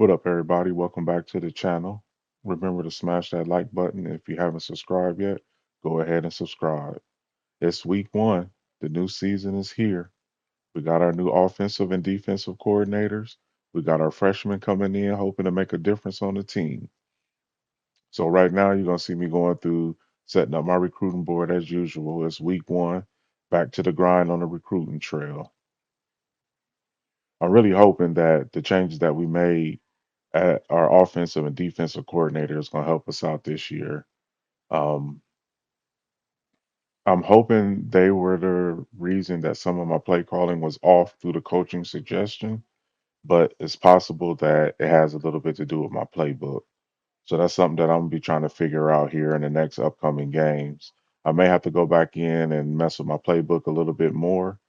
What up, everybody? Welcome back to the channel. Remember to smash that like button. If you haven't subscribed yet, go ahead and subscribe. It's week one. The new season is here. We got our new offensive and defensive coordinators. We got our freshmen coming in, hoping to make a difference on the team. So right now, you're gonna see me going through setting up my recruiting board as usual. It's week one. Back to the grind on the recruiting trail. I'm really hoping that the changes that we made at our offensive and defensive coordinator is going to help us out this year. Um, I'm hoping they were the reason that some of my play calling was off through the coaching suggestion, but it's possible that it has a little bit to do with my playbook. So that's something that I'm gonna be trying to figure out here in the next upcoming games. I may have to go back in and mess with my playbook a little bit more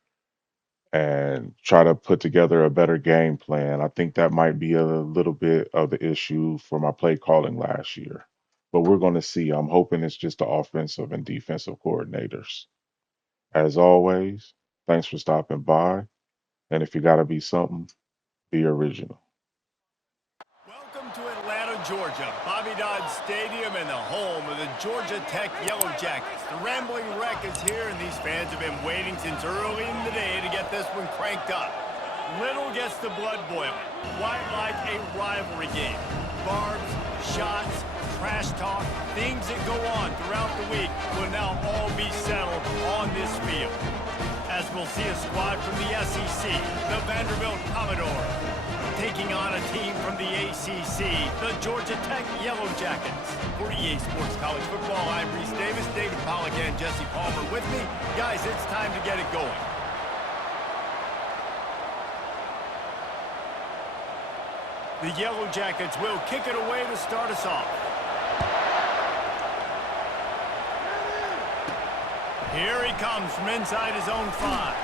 and try to put together a better game plan. I think that might be a little bit of the issue for my play calling last year. But we're going to see. I'm hoping it's just the offensive and defensive coordinators. As always, thanks for stopping by. And if you got to be something, be original. Welcome to Atlanta, Georgia, Bobby Dodd Stadium and the home of the Georgia Tech Yellow Jackets. The Rambling Wreck is here, and these fans have been waiting since early in the day to get this one cranked up. Little gets the blood boiling, quite like a rivalry game. Barbs, shots, trash talk, things that go on throughout the week will now all be settled on this field. As we'll see a squad from the SEC, the Vanderbilt Commodores, taking on a team from the ACC, the Georgia Tech Yellow Jackets. For EA Sports College Football, I'm Reese Davis, David Pollack, and Jesse Palmer with me. Guys, it's time to get it going. The Yellow Jackets will kick it away to start us off. Here he comes from inside his own 5.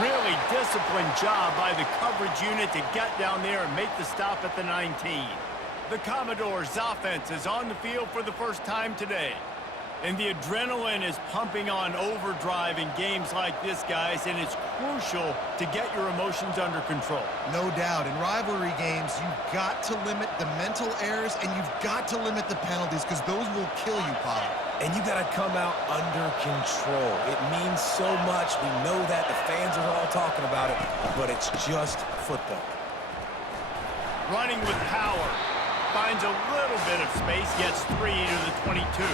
Really disciplined job by the coverage unit to get down there and make the stop at the 19. The Commodores' offense is on the field for the first time today. And the adrenaline is pumping on overdrive in games like this, guys, and it's crucial to get your emotions under control. No doubt. In rivalry games, you've got to limit the mental errors, and you've got to limit the penalties, because those will kill you, Pollard. And you got to come out under control. It means so much. We know that. The fans are all talking about it, but it's just football. Running with power. Finds a little bit of space, gets 3 to the 22.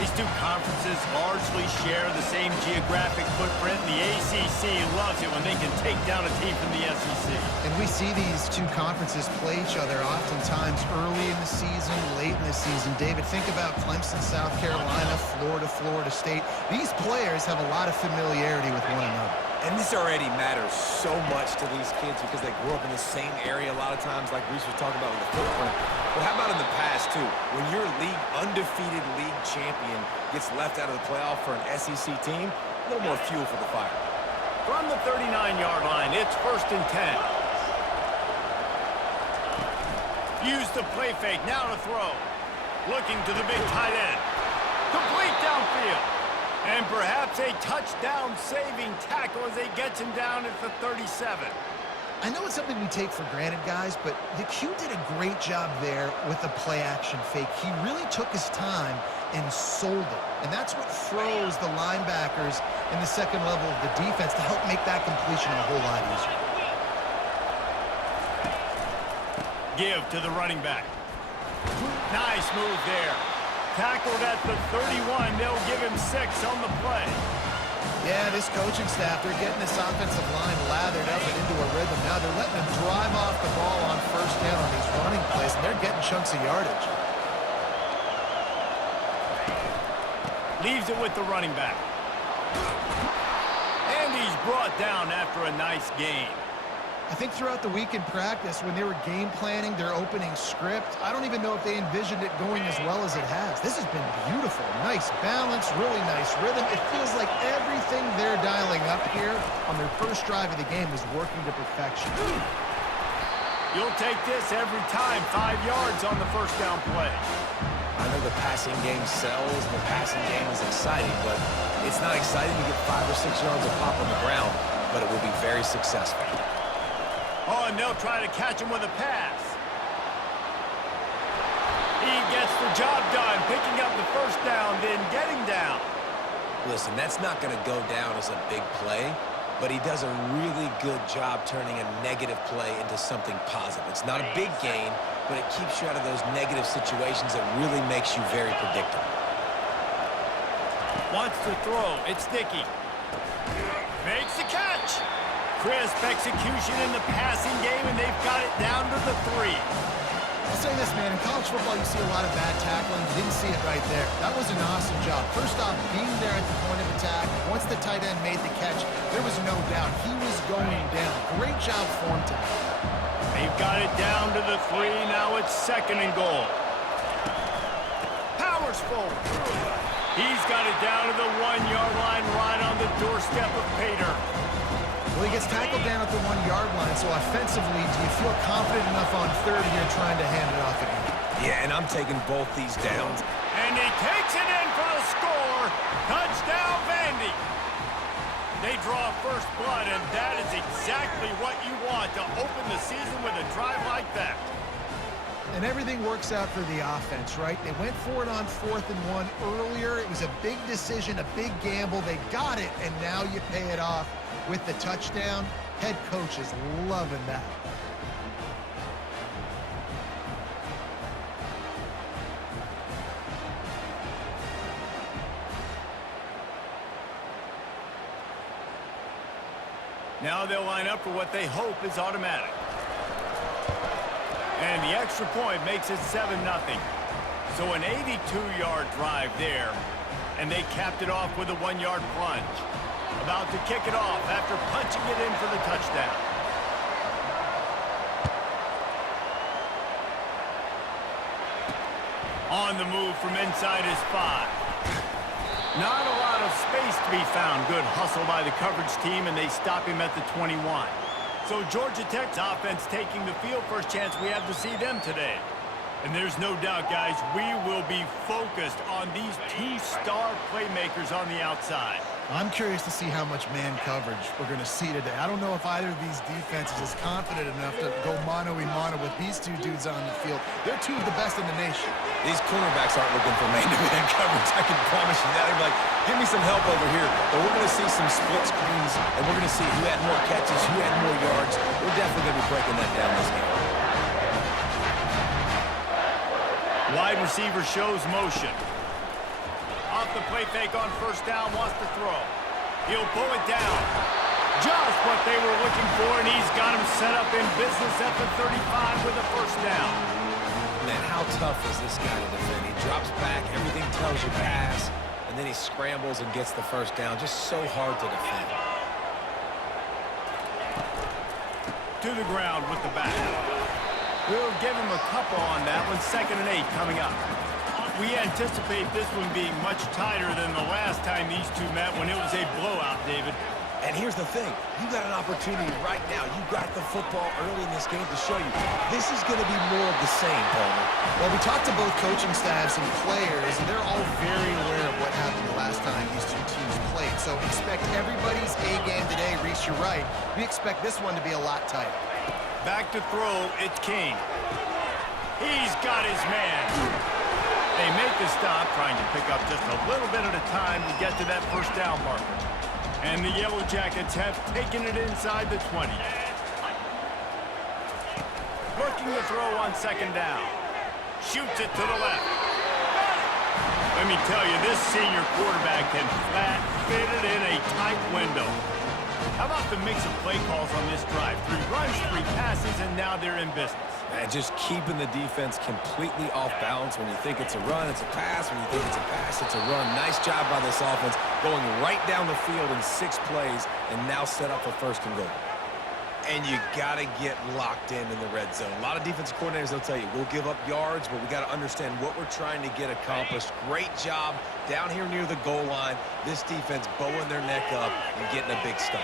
These two conferences largely share the same geographic footprint. The ACC loves it when they can take down a team from the SEC. And we see these two conferences play each other oftentimes early in the season, late in the season. David, think about Clemson, South Carolina, Florida, Florida State. These players have a lot of familiarity with one another. And this already matters so much to these kids because they grew up in the same area a lot of times, like Reese was talking about with the footprint. But how about in the past, too? When your undefeated league champion gets left out of the playoff for an SEC team, a little more fuel for the fire. From the 39-yard line, it's 1st and 10. Use the play fake, now to throw. Looking to the big tight end. Complete downfield. And perhaps a touchdown-saving tackle as they gets him down at the 37. I know it's something we take for granted, guys, but the Q did a great job there with the play-action fake. He really took his time and sold it. And that's what froze the linebackers in the second level of the defense to help make that completion a whole lot easier. Give to the running back. Nice move there. Tackled at the 31. They'll give him 6 on the play. Yeah, this coaching staff, they're getting this offensive line lathered up and into a rhythm. Now they're letting them drive off the ball on 1st down on these running plays, and they're getting chunks of yardage. Leaves it with the running back. And he's brought down after a nice gain. I think throughout the week in practice, when they were game planning their opening script, I don't even know if they envisioned it going as well as it has. This has been beautiful. Nice balance, really nice rhythm. It feels like everything they're dialing up here on their first drive of the game is working to perfection. You'll take this every time. 5 yards on the 1st down play. I know the passing game sells and the passing game is exciting, but it's not exciting to get 5 or 6 yards of pop on the ground, but it will be very successful. Oh, and they'll try to catch him with a pass. He gets the job done, picking up the first down, then getting down. Listen, that's not going to go down as a big play, but he does a really good job turning a negative play into something positive. It's not a big gain, but it keeps you out of those negative situations that really makes you very predictable. Wants to throw. It's Dickey. Makes the catch. Crisp execution in the passing game, and they've got it down to the 3. I'll say this, man. In college football, you see a lot of bad tackling. You didn't see it right there. That was an awesome job. First off, being there at the point of attack. Once the tight end made the catch, there was no doubt he was going down. Great job form tackle. They've got it down to the 3. Now it's 2nd and goal. Powers forward. He's got it down to the 1-yard line, right on the doorstep of Pater. Well, he gets tackled down at the 1-yard line, so offensively, do you feel confident enough on 3rd here trying to hand it off again? Yeah, and I'm taking both these downs. And he takes it in for the score. Touchdown, Vandy. They draw first blood, and that is exactly what you want to open the season with a drive like that. And everything works out for the offense, right? They went for it on 4th and 1 earlier. It was a big decision, a big gamble. They got it, and now you pay it off with the touchdown. Head coach is loving that. Now they'll line up for what they hope is automatic. And the extra point makes it 7-0. So an 82-yard drive there, and they capped it off with a 1-yard plunge. About to kick it off after punching it in for the touchdown. On the move from inside his 5. Not a lot of space to be found. Good hustle by the coverage team, and they stop him at the 21. So Georgia Tech's offense taking the field. First chance we have to see them today. And there's no doubt, guys, we will be focused on these 2 star playmakers on the outside. I'm curious to see how much man coverage we're going to see today. I don't know if either of these defenses is confident enough to go mano-a-mano with these 2 dudes on the field. They're 2 of the best in the nation. These cornerbacks aren't looking for man-to-man coverage. I can promise you that. They're like, give me some help over here. But we're going to see some split screens, and we're going to see who had more catches, who had more yards. We're definitely going to be breaking that down this game. Wide receiver shows motion. Off the play fake on first down, wants to throw. He'll pull it down. Just what they were looking for, and he's got him set up in business at the 35 with a first down. Man, how tough is this guy to defend? He drops back, everything tells you pass, and then he scrambles and gets the first down. Just so hard to defend. To the ground with the back. We'll give him a couple on that one. 2nd and 8 coming up. We anticipate this one being much tighter than the last time these 2 met when it was a blowout, David. And here's the thing. You got an opportunity right now. You got the football early in this game to show you. This is going to be more of the same, Palmer. Well, we talked to both coaching staffs and players, and they're all very aware of what happened the last time these 2 teams played. So expect everybody's A game today. Reese, you're right. We expect this one to be a lot tighter. Back to throw, it's King. He's got his man. They make the stop, trying to pick up just a little bit at a time to get to that first down marker. And the Yellow Jackets have taken it inside the 20. Working the throw on 2nd down. Shoots it to the left. Let me tell you, this senior quarterback can flat fit it in a tight window. How about the mix of play calls on this drive? 3 runs, 3 passes, and now they're in business. And just keeping the defense completely off balance. When you think it's a run, it's a pass. When you think it's a pass, it's a run. Nice job by this offense, going right down the field in 6 plays, and now set up for 1st and goal. And you got to get locked in the red zone. A lot of defensive coordinators, they'll tell you, we'll give up yards, but we got to understand what we're trying to get accomplished. Great job down here near the goal line. This defense bowing their neck up and getting a big stop.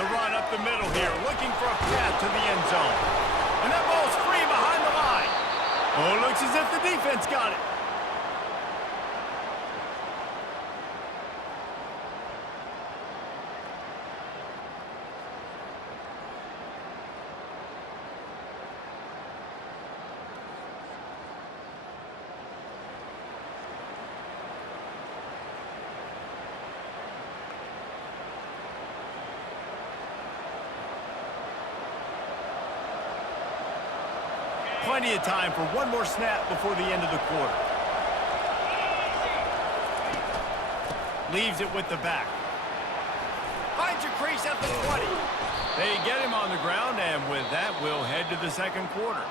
The run up the middle here, looking for a path to the end zone. And that ball's free behind the line. Oh, it looks as if the defense got it. Plenty of time for one more snap before the end of the quarter. Leaves it with the back. Finds a crease at the 20. They get him on the ground, and with that, we'll head to the second quarter.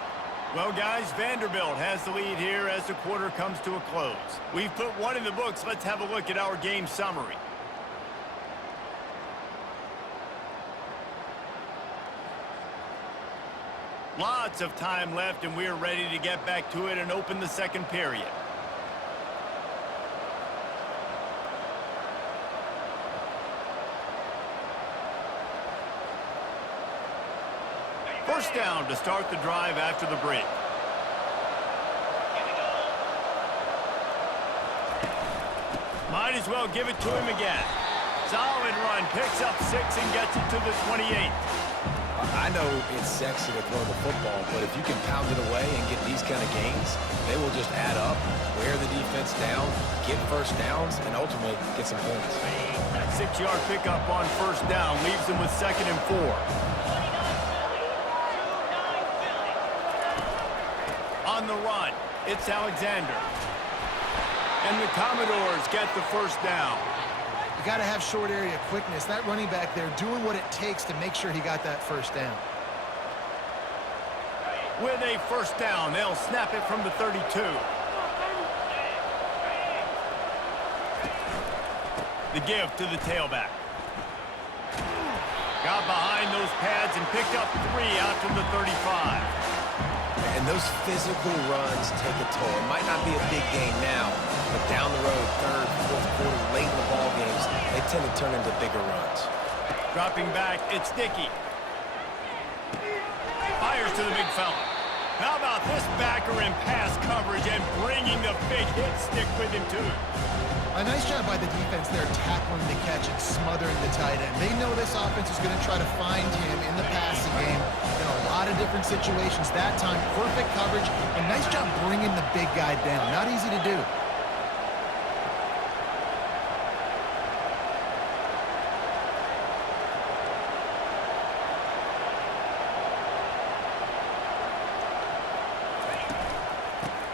Well, guys, Vanderbilt has the lead here as the quarter comes to a close. We've put one in the books. Let's have a look at our game summary. Lots of time left, and we're ready to get back to it and open the second period. First down to start the drive after the break. Might as well give it to him again. Solid run, picks up 6 and gets it to the 28. I know it's sexy to throw the football, but if you can pound it away and get these kind of gains, they will just add up, wear the defense down, get first downs, and ultimately get some points. 6-yard pickup on first down leaves them with 2nd and 4. On the run, it's Alexander. And the Commodores get the first down. You got to have short area quickness. That running back there doing what it takes to make sure he got that first down. With a first down, they'll snap it from the 32. The give to the tailback. Got behind those pads and picked up 3 out to the 35. And those physical runs take a toll. It might not be a big game now, but down the road, 3rd, 4th quarter, late in the ball games, they tend to turn into bigger runs. Dropping back, it's Dickey. Fires to the big fella. How about this backer in pass coverage and bringing the big hit stick with him, too? A nice job by the defense there, tackling the catch and smothering the tight end. They know this offense is going to try to find him in the passing game in a lot of different situations. That time, perfect coverage, and nice job bringing the big guy down. Not easy to do.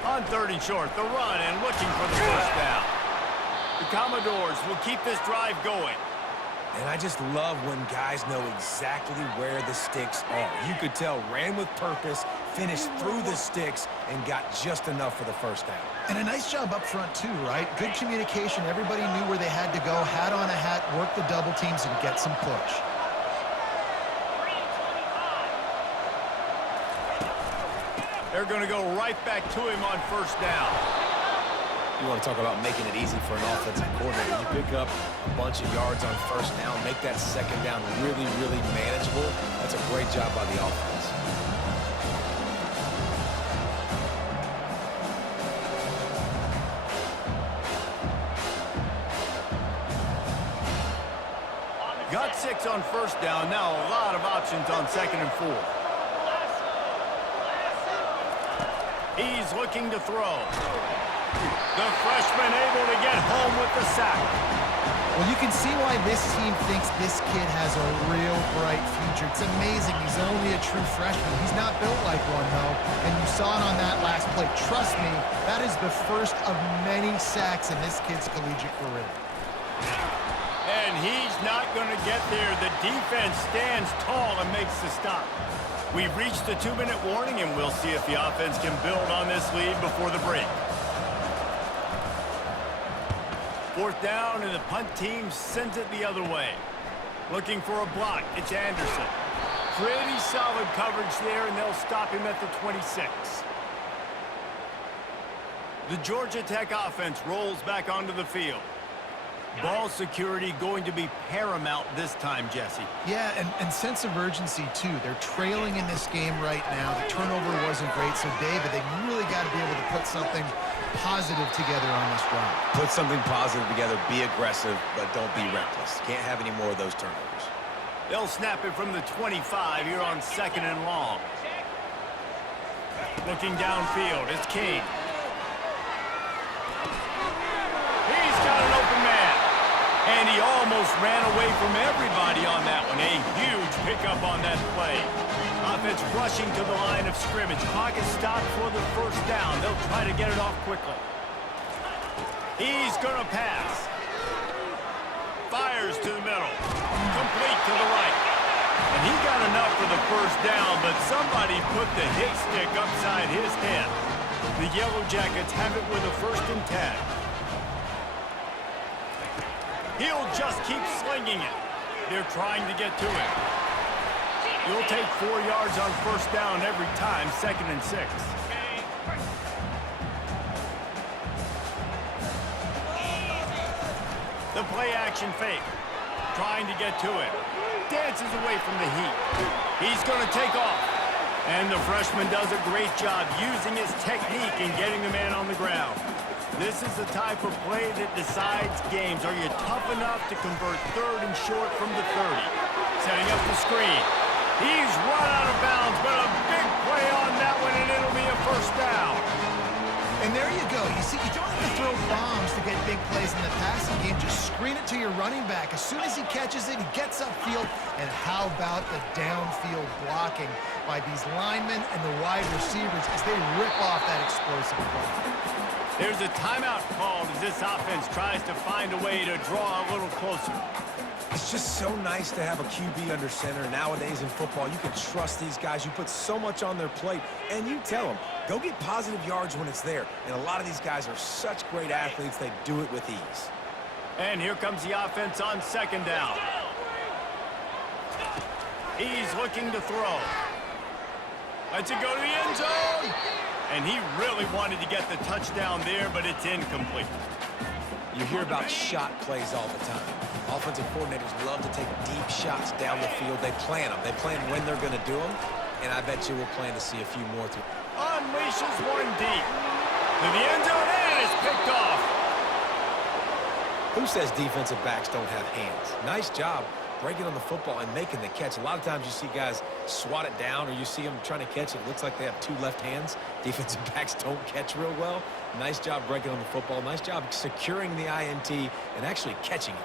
On 3rd and short, the run and looking for the first down. The Commodores will keep this drive going. And I just love when guys know exactly where the sticks are. You could tell ran with purpose, finished through the sticks, and got just enough for the first down. And a nice job up front, too, right? Good communication. Everybody knew where they had to go, hat on a hat, work the double teams, and get some push. They're going to go right back to him on first down. You want to talk about making it easy for an offensive coordinator. You pick up a bunch of yards on first down, make that second down really, really manageable. That's a great job by the offense. Got 6 on first down. Now a lot of options on 2nd and 4. He's looking to throw. The freshman able to get home with the sack. Well, you can see why this team thinks this kid has a real bright future. It's amazing. He's only a true freshman. He's not built like one, though, and you saw it on that last play. Trust me, that is the first of many sacks in this kid's collegiate career. And he's not going to get there. The defense stands tall and makes the stop. We've reached the 2-minute warning, and we'll see if the offense can build on this lead before the break. 4th down, and the punt team sends it the other way. Looking for a block, it's Anderson. Pretty solid coverage there, and they'll stop him at the 26. The Georgia Tech offense rolls back onto the field. Ball security going to be paramount this time, Jesse. Yeah, and sense of urgency, too. They're trailing in this game right now. The turnover wasn't great, so, David, they really got to be able to put something positive together on this drive. Put something positive together, be aggressive, but don't be reckless. Can't have any more of those turnovers. They'll snap it from the 25 here on 2nd and long. Looking downfield, it's King. He's got an open man. And he almost ran away from everybody on that one. A huge pickup on that play. Offense rushing to the line of scrimmage. Clock is stopped for the first down. They'll try to get it off quickly. He's going to pass. Fires to the middle. Complete to the right. And he got enough for the first down, but somebody put the hit stick upside his head. The Yellow Jackets have it with a 1st and 10. He'll just keep slinging it. They're trying to get to it. He'll take 4 yards on first down every time, 2nd and 6. The play action fake. Trying to get to it. Dances away from the heat. He's going to take off. And the freshman does a great job using his technique and getting the man on the ground. This is the type of play that decides games. Are you tough enough to convert 3rd and short from the 30? Setting up the screen. He's run out of bounds, but a big play on that one, and it'll be a first down. And there you go. You see, you don't have to throw bombs to get big plays in the passing game. Just screen it to your running back. As soon as he catches it, he gets upfield. And how about the downfield blocking by these linemen and the wide receivers as they rip off that explosive play. There's a timeout called as this offense tries to find a way to draw a little closer. It's just so nice to have a QB under center. Nowadays in football, you can trust these guys. You put so much on their plate, and you tell them, go get positive yards when it's there. And a lot of these guys are such great athletes, they do it with ease. And here comes the offense on 2nd down. He's looking to throw. Lets it go to the end zone. And he really wanted to get the touchdown there, but it's incomplete. You hear about shot plays all the time. Offensive coordinators love to take deep shots down the field. They plan them. They plan when they're going to do them. And I bet you we'll plan to see a few more through. Unleashes one deep. To the end zone, and it's picked off. Who says defensive backs don't have hands? Nice job breaking on the football and making the catch. A lot of times you see guys swat it down, or you see them trying to catch it. It looks like they have 2 left hands. Defensive backs don't catch real well. Nice job breaking on the football. Nice job securing the INT and actually catching it.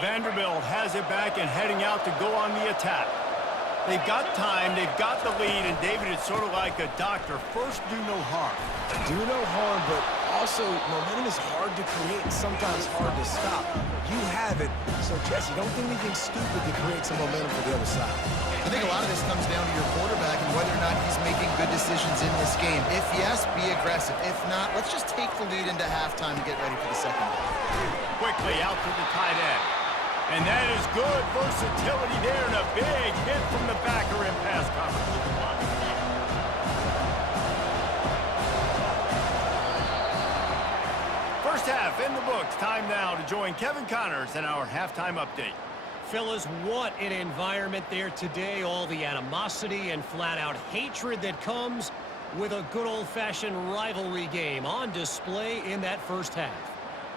Vanderbilt has it back and heading out to go on the attack. They've got time, they've got the lead, and David, it's sort of like a doctor. First, do no harm. Do no harm, but also momentum is hard to create and sometimes hard to stop. You have it, so Jesse, don't do anything stupid to create some momentum for the other side. I think a lot of this comes down to your quarterback and whether or not he's making good decisions in this game. If yes, be aggressive. If not, let's just take the lead into halftime and get ready for the second half. Quickly out to the tight end. And that is good versatility there, and a big hit from the backer in pass coverage. First half in the books. Time now to join Kevin Connors in our halftime update. Fellas, what an environment there today. All the animosity and flat-out hatred that comes with a good old-fashioned rivalry game on display in that first half.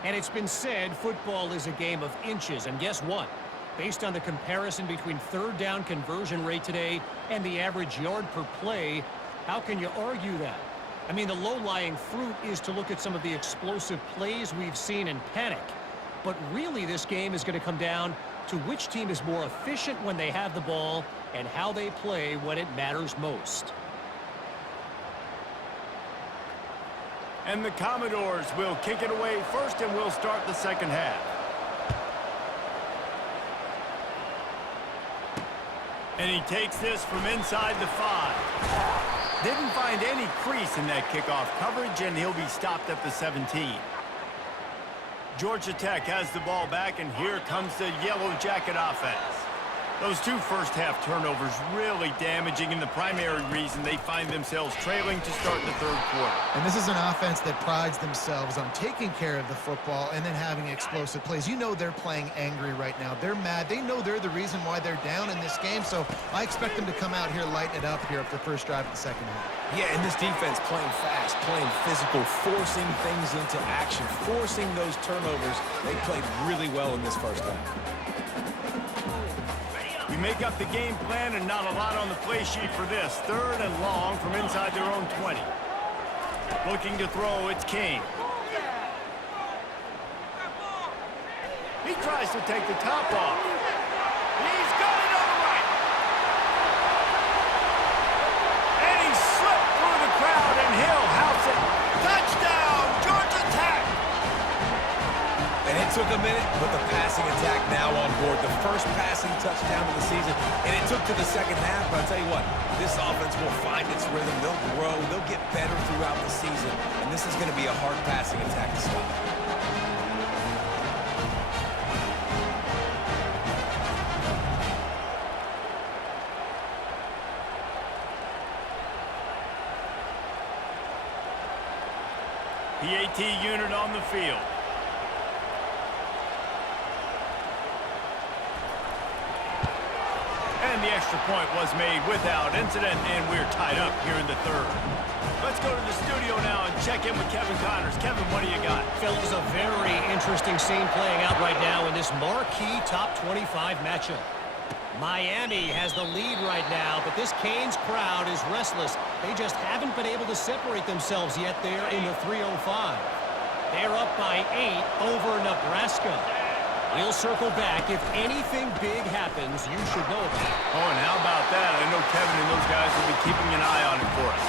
And it's been said football is a game of inches. And guess what? Based on the comparison between 3rd down conversion rate today and the average yard per play, how can you argue that? I mean, the low-lying fruit is to look at some of the explosive plays we've seen in panic. But really, this game is going to come down to which team is more efficient when they have the ball and how they play when it matters most. And the Commodores will kick it away first, and we'll start the second half. And he takes this from inside the 5. Didn't find any crease in that kickoff coverage, and he'll be stopped at the 17. Georgia Tech has the ball back, and here comes the Yellow Jacket offense. Those 2 first-half turnovers really damaging, and the primary reason they find themselves trailing to start the 3rd quarter. And this is an offense that prides themselves on taking care of the football and then having explosive plays. You know they're playing angry right now. They're mad. They know they're the reason why they're down in this game, so I expect them to come out here, lighten it up here for the first drive of the second half. Yeah, and this defense playing fast, playing physical, forcing things into action, forcing those turnovers. They played really well in this first half. You make up the game plan and not a lot on the play sheet for this. 3rd and long from inside their own 20. Looking to throw, it's King. He tries to take the top off. He's got it on the right. And he slipped through the crowd, and he'll house it. Touchdown, Georgia Tech! And it took a minute, but the passing attack now on board. The first passing touchdown of the season, and it took to the second half. But I'll tell you what, this offense will find its rhythm. They'll grow. They'll get better throughout the season. And this is going to be a hard passing attack to stop. PAT unit on the field. And the extra point was made without incident, and we're tied up here in the 3rd. Let's go to the studio now and check in with Kevin Connors. Kevin, what do you got? Fellas, a very interesting scene playing out right now in this marquee top 25 matchup. Miami has the lead right now, but this Canes crowd is restless. They just haven't been able to separate themselves yet there in the 305. They're up by 8 over Nebraska. We'll circle back. If anything big happens, you should know about it. Oh, and how about that? I know Kevin and those guys will be keeping an eye on it for us.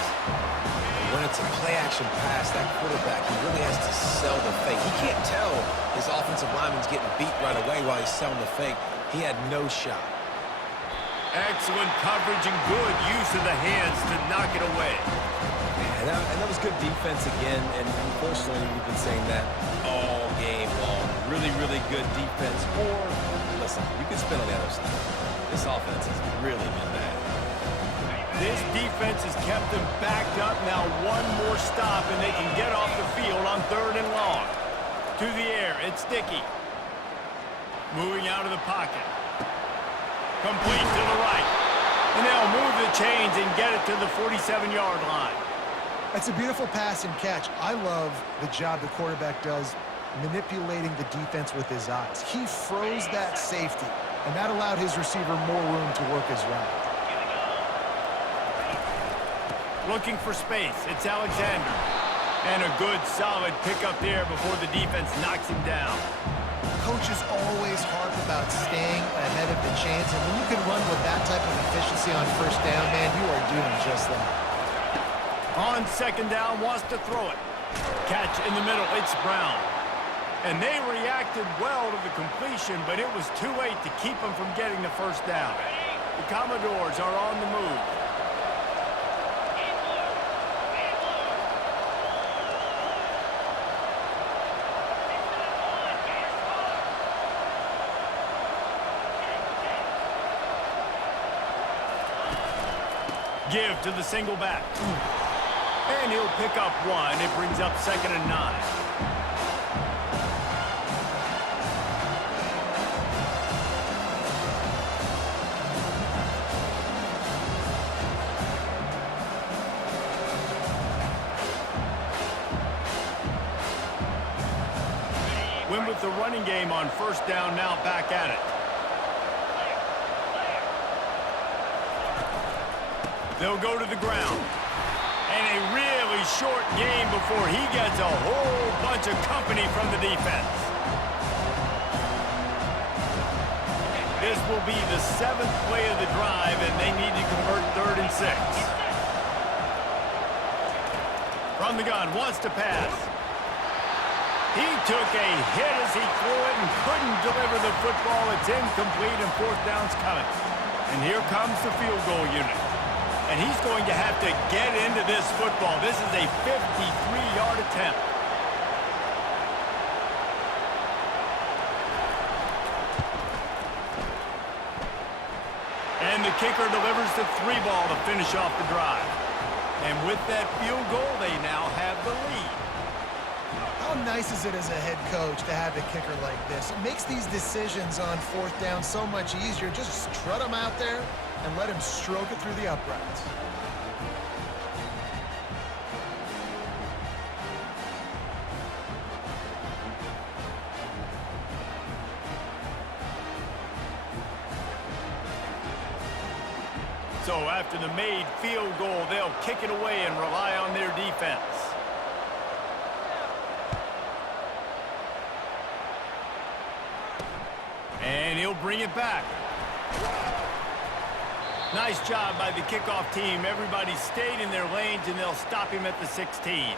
When it's a play-action pass, that quarterback, he really has to sell the fake. He can't tell his offensive lineman's getting beat right away while he's selling the fake. He had no shot. Excellent coverage and good use of the hands to knock it away. And that was good defense again, and unfortunately, we've been saying that all game long. Really, really good defense. Or, listen, you can spin on the other side. This offense has really been bad. This defense has kept them backed up. Now one more stop, and they can get off the field on 3rd and long. To the air, it's Dickey. Moving out of the pocket. Complete to the right. And they'll move the chains and get it to the 47-yard line. That's a beautiful pass and catch. I love the job the quarterback does manipulating the defense with his eyes. He froze that safety, and that allowed his receiver more room to work his route. Looking for space. It's Alexander. And a good, solid pickup there before the defense knocks him down. Coaches always harp about staying ahead of the chains, and when you can run with that type of efficiency on 1st down, man, you are doing just that. On 2nd down, wants to throw it. Catch in the middle, it's Brown. And they reacted well to the completion, but it was too late to keep them from getting the 1st down. The Commodores are on the move. Give to the single back. And he'll pick up 1. It brings up 2nd and 9. Win with the running game on 1st down, now back at it. They'll go to the ground. And a really short game before he gets a whole bunch of company from the defense. This will be the 7th play of the drive, and they need to convert 3rd and 6. From the gun, wants to pass. He took a hit as he threw it and couldn't deliver the football. It's incomplete, and 4th down's coming. And here comes the field goal unit. And he's going to have to get into this football. This is a 53-yard attempt. And the kicker delivers the 3-ball to finish off the drive. And with that field goal, they now have the lead. How nice is it as a head coach to have a kicker like this? It makes these decisions on 4th down so much easier. Just strut him out there and let him stroke it through the uprights. So after the made field goal, they'll kick it away and rely on their defense. And he'll bring it back. Nice job by the kickoff team. Everybody stayed in their lanes, and they'll stop him at the 16.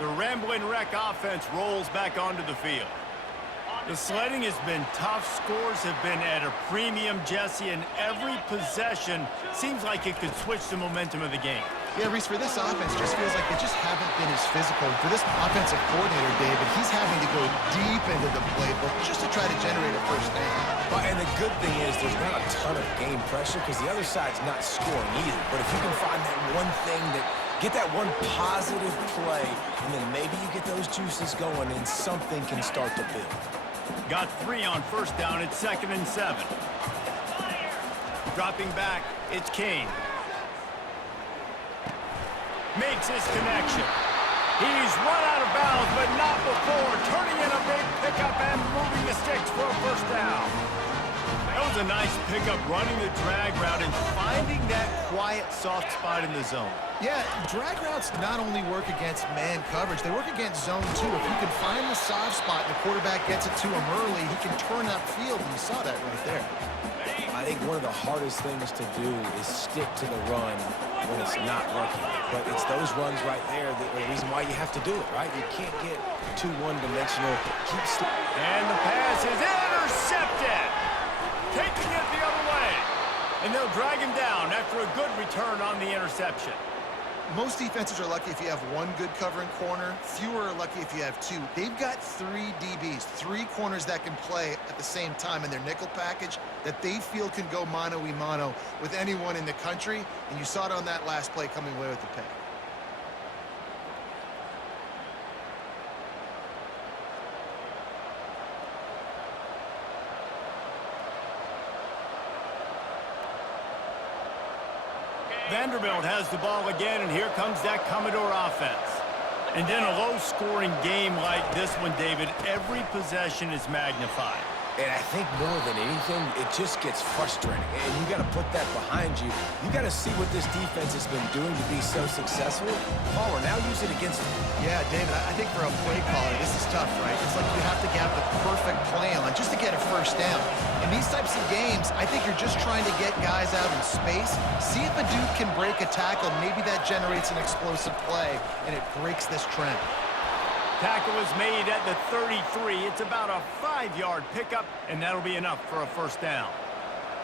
The Rambling Wreck offense rolls back onto the field. The sledding has been tough. Scores have been at a premium, Jesse, and every possession seems like it could switch the momentum of the game. Yeah, Reese, for this offense, just feels like they just haven't been as physical. For this offensive coordinator, David, he's having to go deep into the playbook just to try to generate a first down. Well, and the good thing is there's not a ton of game pressure because the other side's not scoring either. But if you can find that one thing get that one positive play, and then maybe you get those juices going and something can start to build. Got 3 on first down. It's 2nd and 7. Dropping back, it's Kane. Makes his connection. He's run out of bounds, but not before turning in a big pickup and moving the sticks for a first down. That was a nice pickup, running the drag route and finding that quiet, soft spot in the zone. Yeah, drag routes not only work against man coverage, they work against zone too. If you can find the soft spot and the quarterback gets it to him early, he can turn upfield, and you saw that right there. I think one of the hardest things to do is stick to the run when it's not working. But it's those runs right there that are the reason why you have to do it, right? You can't get too one-dimensional. And the pass is intercepted. Taking it the other way. And they'll drag him down after a good return on the interception. Most defenses are lucky if you have one good covering corner. Fewer are lucky if you have 2. They've got 3 DBs, 3 corners that can play at the same time in their nickel package that they feel can go mano-a-mano with anyone in the country. And you saw it on that last play coming away with the pick. Vanderbilt has the ball again, and here comes that Commodore offense. And in a low-scoring game like this one, David, every possession is magnified. And I think more than anything, it just gets frustrating. And you got to put that behind you. You got to see what this defense has been doing to be so successful. Power, now use it against them. Yeah, David, I think for a play caller, this is tough, right? It's like you have to have the perfect play on just to get a first down. In these types of games, I think you're just trying to get guys out in space, see if a dude can break a tackle. Maybe that generates an explosive play, and it breaks this trend. Tackle is made at the 33. It's about a 5-yard pickup, and that'll be enough for a first down.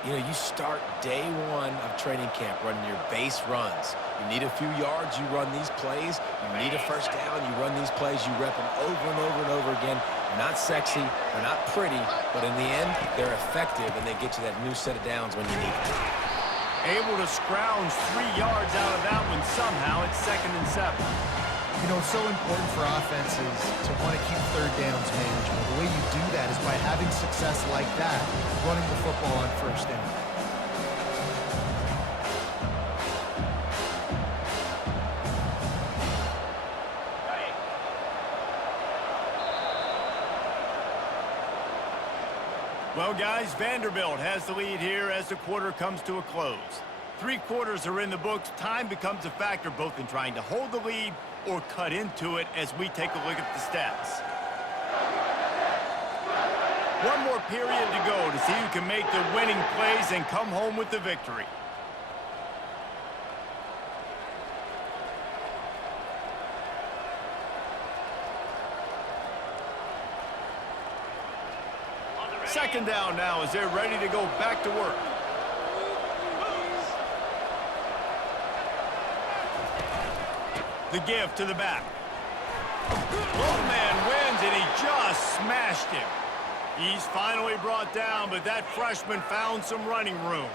You know, you start day 1 of training camp running your base runs. You need a few yards, you run these plays. You need a first down, you run these plays. You rep them over and over and over again. They're not sexy, they're not pretty, but in the end, they're effective, and they get you that new set of downs when you need it. Able to scrounge 3 yards out of that one somehow. It's 2nd and 7. You know, it's so important for offenses to want to keep third downs manageable. The way you do that is by having success like that, running the football on first down. Well, guys, Vanderbilt has the lead here as the quarter comes to a close. 3 quarters are in the books. Time becomes a factor both in trying to hold the lead or cut into it as we take a look at the stats. 1 more period to go to see who can make the winning plays and come home with the victory. Second down now as they're ready to go back to work. The give to the back. Low man wins, and he just smashed him. He's finally brought down, but that freshman found some running room.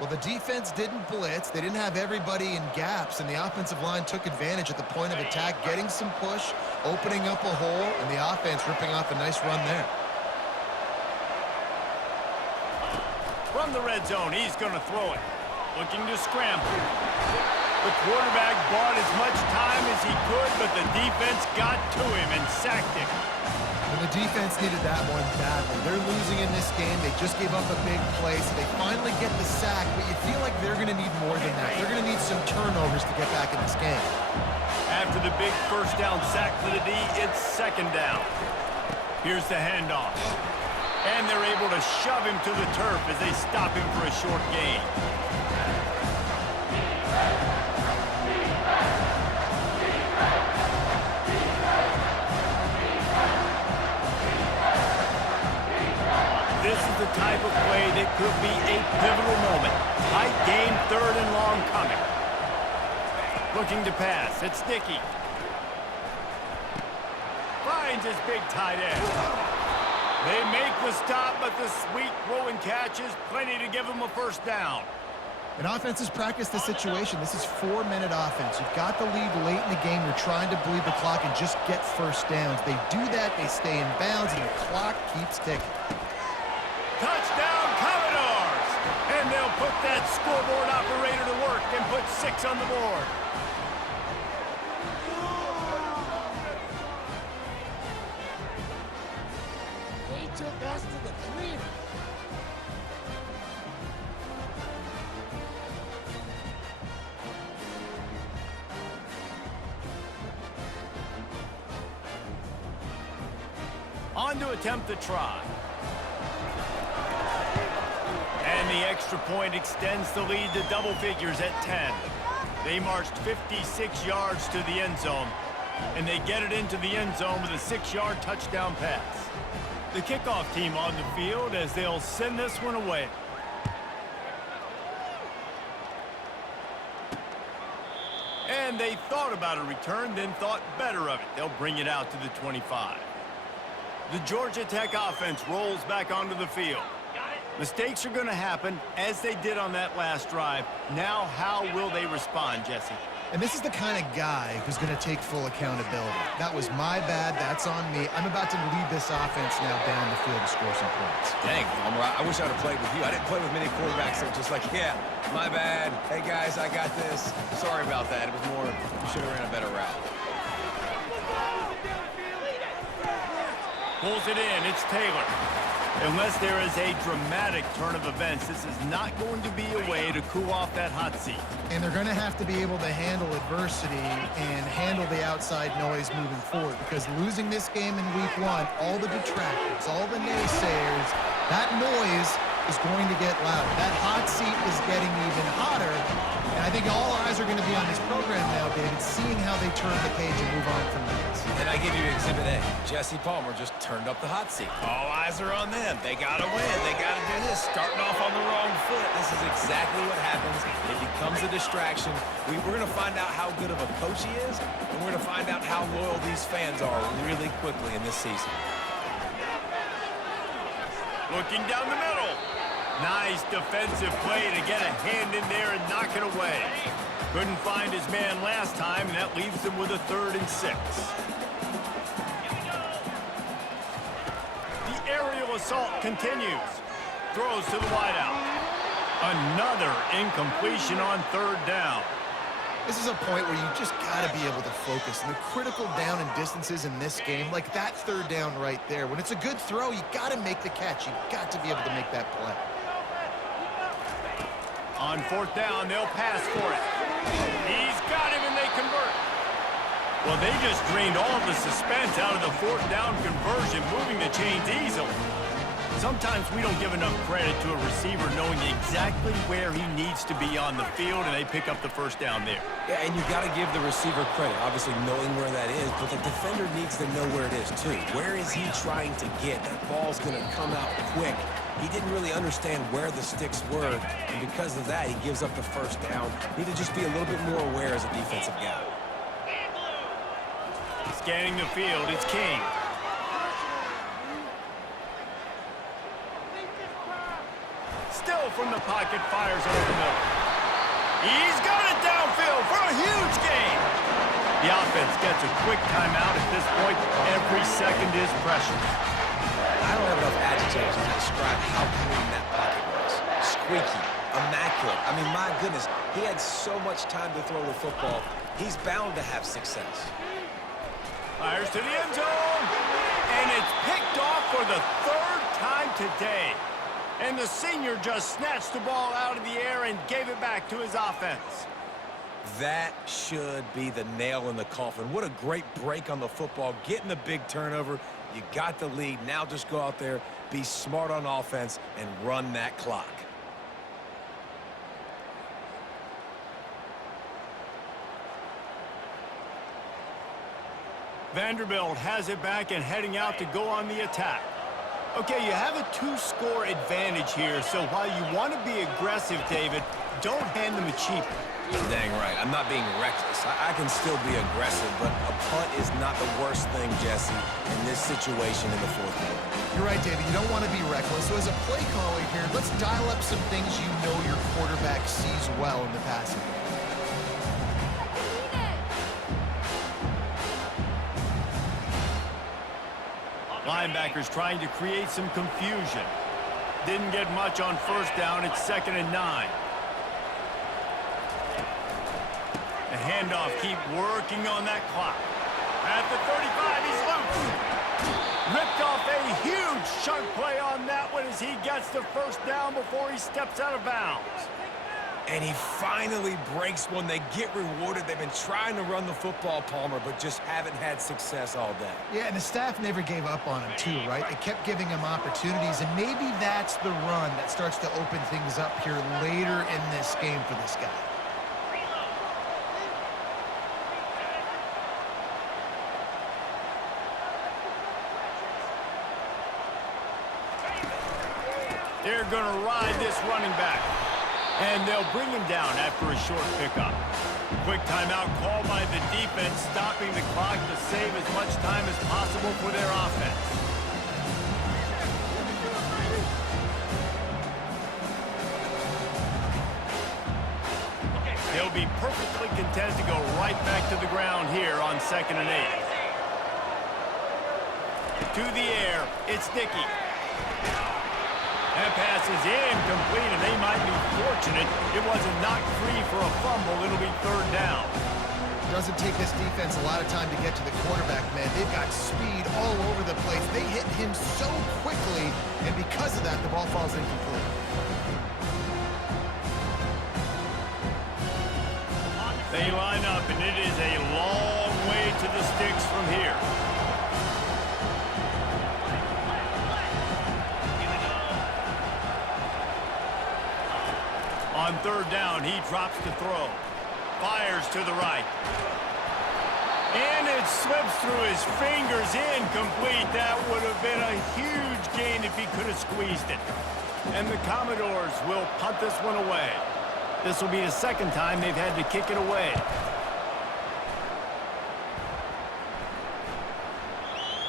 Well, the defense didn't blitz. They didn't have everybody in gaps, and the offensive line took advantage at the point of attack, getting some push, opening up a hole, and the offense ripping off a nice run there. From the red zone, he's going to throw it. Looking to scramble. The quarterback bought as much time as he could, but the defense got to him and sacked him. When the The defense needed that one badly. They're losing in this game. They just gave up a big play, so they finally get the sack, but you feel like they're going to need more than that. They're going to need some turnovers to get back in this game. After the big first down sack for the D, it's second down. Here's the handoff. And they're able to shove him to the turf as they stop him for a short gain. This is the type of play that could be a pivotal moment. Tight game, third and long coming. Looking to pass. It's Dickey. Finds his big tight end. They make the stop, but the sweet throw and catch is plenty to give them a first down. And offenses practice the situation. This is 4-minute offense. You've got the lead late in the game. You're trying to bleed the clock and just get first downs. They do that, they stay in bounds, and the clock keeps ticking. Touchdown, Commodores! And they'll put that scoreboard operator to work and put 6 on the board. They took us to the cleaner. On to attempt the try. And the extra point extends the lead to double figures at 10. They marched 56 yards to the end zone, and they get it into the end zone with a 6-yard touchdown pass. The kickoff team on the field as they'll send this one away. And they thought about a return, then thought better of it. They'll bring it out to the 25. The Georgia Tech offense rolls back onto the field. Mistakes are going to happen, as they did on that last drive. Now, how will they respond, Jesse? And this is the kind of guy who's going to take full accountability. That was my bad. That's on me. I'm about to lead this offense now down the field and score some points. Dang, Palmer, I wish I would have played with you. I didn't play with many quarterbacks that were just like, yeah, my bad. Hey, guys, I got this. Sorry about that. It was more, you should have ran a better route. Pulls it in. It's Taylor. Unless there is a dramatic turn of events, this is not going to be a way to cool off that hot seat. And they're going to have to be able to handle adversity and handle the outside noise moving forward, because losing this game in week 1, all the detractors, all the naysayers, that noise is going to get louder. That hot seat is getting even hotter. And I think all eyes are going to be on this program now, David, seeing how they turn the page and move on from this. And I give you Exhibit A. Jesse Palmer just turned up the hot seat. All eyes are on them. They got to win. They got to do this. Starting off on the wrong foot. This is exactly what happens. It becomes a distraction. We're going to find out how good of a coach he is, and we're going to find out how loyal these fans are really quickly in this season. Looking down the middle. Nice defensive play to get a hand in there and knock it away. Couldn't find his man last time, and that leaves him with a 3rd and 6. The aerial assault continues. Throws to the wideout. Another incompletion on 3rd down. This is a point where you just got to be able to focus. And the critical down and distances in this game, like that 3rd down right there, when it's a good throw, you got to make the catch. You got to be able to make that play. On 4th down, they'll pass for it. He's got him, and they convert. Well, they just drained all of the suspense out of the 4th down conversion, moving the chains easily. Sometimes we don't give enough credit to a receiver knowing exactly where he needs to be on the field, and they pick up the 1st down there. Yeah, and you got to give the receiver credit, obviously knowing where that is, but the defender needs to know where it is too. Where is he trying to get? That ball's going to come out quick. He didn't really understand where the sticks were, and because of that, he gives up the 1st down. Need to just be a little bit more aware as a defensive guy. Scanning the field, it's King. Still from the pocket, fires over the middle. He's got it downfield for a huge gain. The offense gets a quick timeout at this point. Every second is precious. I don't have enough adjectives to describe how clean that pocket was. Squeaky, immaculate. I mean, my goodness, he had so much time to throw the football. He's bound to have success. Fires to the end zone, and it's picked the third time today. And the senior just snatched the ball out of the air and gave it back to his offense. That should be the nail in the coffin. What a great break on the football, getting the big turnover. You got the lead. Now just go out there, be smart on offense, and run that clock. Vanderbilt has it back and heading out to go on the attack. Okay, you have a 2-score advantage here, so while you want to be aggressive, David, don't hand them a cheap. Dang right. I'm not being reckless. I can still be aggressive, but a punt is not the worst thing, Jesse, in this situation in the fourth quarter. You're right, David. You don't want to be reckless. So as a play caller here, let's dial up some things you know your quarterback sees well in the passing game. Linebackers trying to create some confusion. Didn't get much on first down. It's 2nd and 9. The handoff, keep working on that clock. At the 35, he's loose. Ripped off a huge chunk play on that one as he gets the first down before he steps out of bounds. And he finally breaks one. They get rewarded. They've been trying to run the football, Palmer, but just haven't had success all day. Yeah, and the staff never gave up on him, too, right? They kept giving him opportunities, and maybe that's the run that starts to open things up here later in this game for this guy. They're going to ride this running back. And they'll bring him down after a short pickup. Quick timeout called by the defense, stopping the clock to save as much time as possible for their offense. They'll be perfectly content to go right back to the ground here on 2nd and 8. To the air, it's Dickey. That pass is incomplete, and they might be fortunate it wasn't knocked free for a fumble. It'll be 3rd down. Doesn't take this defense a lot of time to get to the quarterback, man. They've got speed all over the place. They hit him so quickly, and because of that, the ball falls incomplete. They line up, and it is a long way to the sticks from here. On 3rd down, he drops to throw. Fires to the right. And it slips through his fingers, incomplete. That would have been a huge gain if he could have squeezed it. And the Commodores will punt this one away. This will be the 2nd time they've had to kick it away.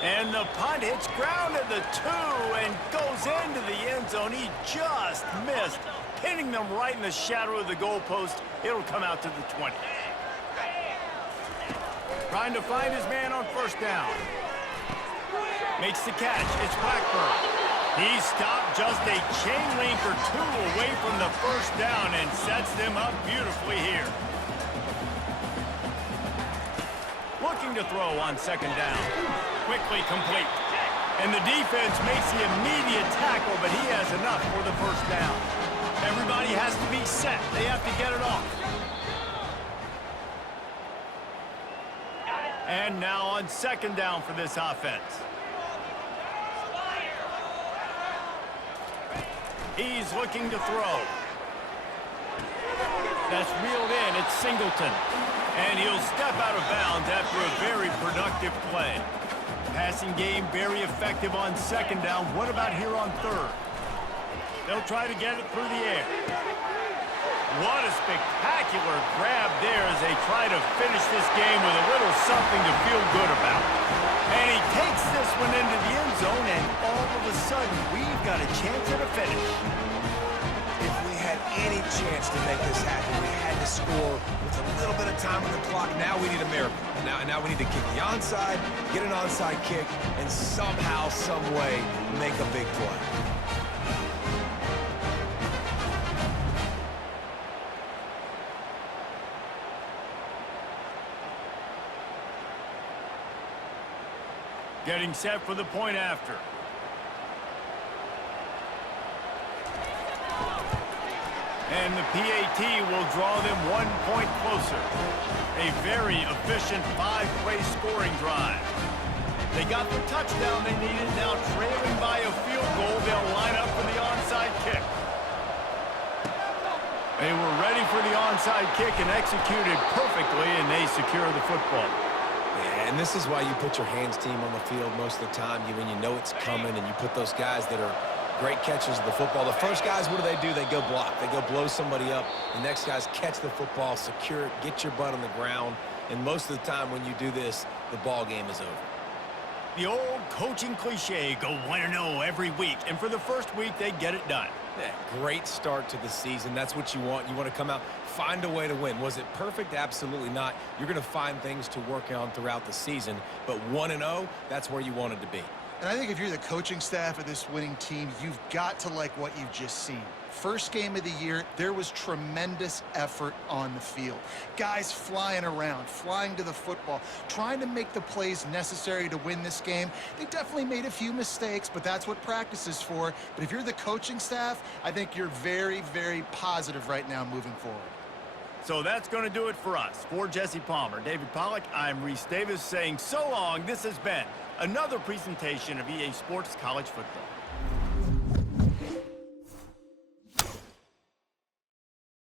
And the punt hits ground at the 2 and goes into the end zone. He just missed, pinning them right in the shadow of the goalpost. It'll come out to the 20. Trying to find his man on 1st down. Makes the catch. It's Blackburn. He stopped just a chain link or 2 away from the 1st down and sets them up beautifully here. Looking to throw on 2nd down. Quickly complete. And the defense makes the immediate tackle, but he has enough for the 1st down. Everybody has to be set. They have to get it off. And now on 2nd down for this offense. He's looking to throw. That's reeled in. It's Singleton. And he'll step out of bounds after a very productive play. Passing game very effective on 2nd down. What about here on 3rd? They'll try to get it through the air. What a spectacular grab there as they try to finish this game with a little something to feel good about. And he takes this one into the end zone, and all of a sudden, we've got a chance at a finish. If we had any chance to make this happen, we had to score with a little bit of time on the clock. Now we need a miracle. Now we need to kick the onside, get an onside kick, and somehow, some way, make a big play. Getting set for the point after. And the PAT will draw them 1 point closer. A very efficient 5-play scoring drive. They got the touchdown they needed. Now trailing by a field goal, they'll line up for the onside kick. They were ready for the onside kick and executed perfectly, and they secure the football. Yeah, and this is why you put your hands team on the field most of the time. When you know it's coming, and you put those guys that are great catchers of the football. The first guys, what do? They go block. They go blow somebody up. The next guys catch the football, secure it, get your butt on the ground. And most of the time when you do this, the ball game is over. The old coaching cliche, go 1-0 every week. And for the first week, they get it done. Yeah, great start to the season. That's what you want. You want to come out, find a way to win. Was it perfect? Absolutely not. You're going to find things to work on throughout the season. But 1-0, that's where you wanted to be. And I think if you're the coaching staff of this winning team, you've got to like what you've just seen. First game of the year, there was tremendous effort on the field. Guys flying around, flying to the football, trying to make the plays necessary to win this game. They definitely made a few mistakes, but that's what practice is for. But if you're the coaching staff, I think you're very, very positive right now moving forward. So that's going to do it for us. For Jesse Palmer, David Pollack, I'm Reese Davis saying so long. This has been another presentation of EA Sports College Football.